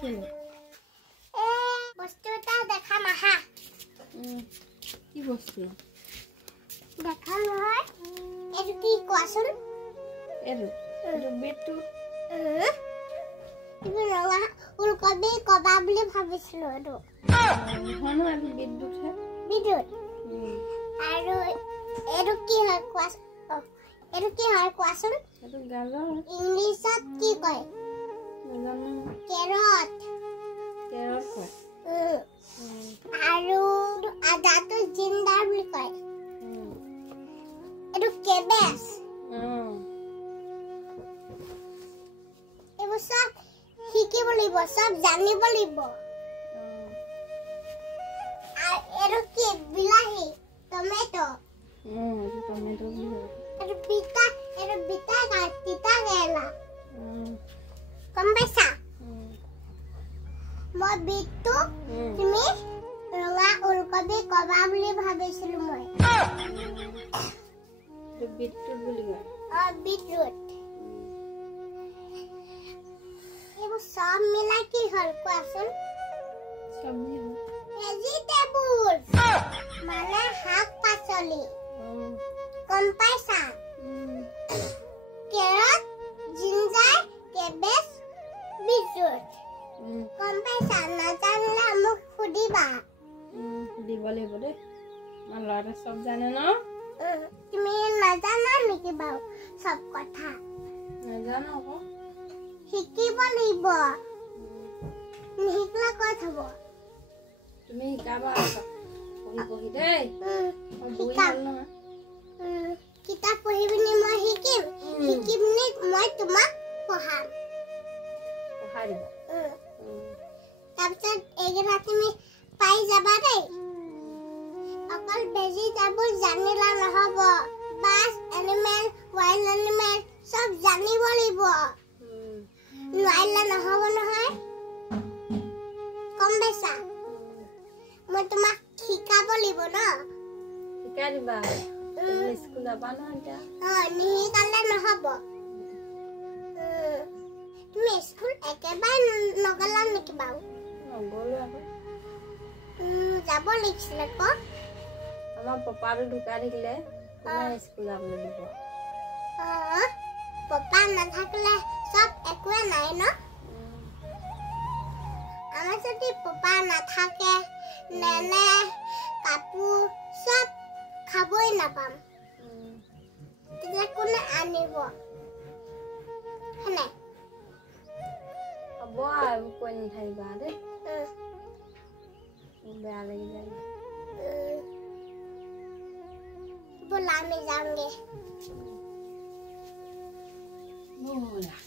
কেলে বস্তু এটা দেখা নাহা কি বস্তু দেখা নহয় এটো কি কোৱাচোন এটো বেটটো তুমি ৰঙা উলকবি কবা বুলি ভাবিছিলো এটো হনো আমি বিদ্যুৎ হে বিদ্যুৎ আৰু এটো কি হয় কোৱাচোন এটো কি হয় কোৱাচোন এটো গাজৰ ইংলিছত কি কয় নাজানো কেৰট কয় আৰু আদাটো জিন্দাৰ বুলি কয় এটো কেবেজ এইবোৰ সব শিকিব লাগিব সব জানিব লাগিব আৰু এটো কি বিলাহী টমেটো টমেটো এটো পিতা তিতা কেৰেলা কম পাইছা মই বিটটো তুমি ৰঙা উলকবি কবা বুলি ভাবিছিলো মই বিটটো বুলি কয় বিটৰুট এইবোৰ সব মিলাই কি হল কোৱাচোন চব্জি ভেজিটেবল মানে শাক পাচলি কম পাইছা কেৰট জিঞ্জাৰ কেবেজ বিটৰুট কম পাইছা নাজানিলে মোক সুধিবা দিব লাগিব দেই আমাৰ ল'ৰাটো চব জানে ন তুমি নাজানা নেকি বাৰু সব কথা নাজানো আকৌ শিকিব লাগিব নিশিকলে ক'ত হ'ব তুমি শিকাবা পঢ়ি দেই কিতাপ পঢ়ি পিনি মই শিকিম মই তোমাক পঢ়াম পঢ়াই দিব তাৰপিছত এইকেইটা তুমি পাই যাবা দেই অকল ভেজিটেবল জানিলা নহ'ব বাছ এনিমেল ৱাইল্ড এনিমেল সব জানিব লাগিব নোৱাৰিলে নহ'ব নহয় কম পাইছা মই তোমাক শিকাব লাগিব ন শিকাই দিবা স্কুল যাবা ন এতিয়া নিশিকালে নহ'ব তুমি স্কুল একেবাৰে নগলা নেকি বাৰু নগলো আকৌ যাব লাগিছিলে ক আমাৰ পাপাটো ঢুকাই থাকিলে স্কুল যাবলৈ দিব পাপা নাথাকিলে সব একোৱে নাই ন আমাৰ যদি পাপা নাথাকে নেনে কাপোৰ সব খাবই নাপাম তেতিয়া কোনে আনিব হয়নে হ'ব আৰু কৈ নাথাকিবা দেই বেয়া লাগি যায় बोला मैं जाऊंगे बोला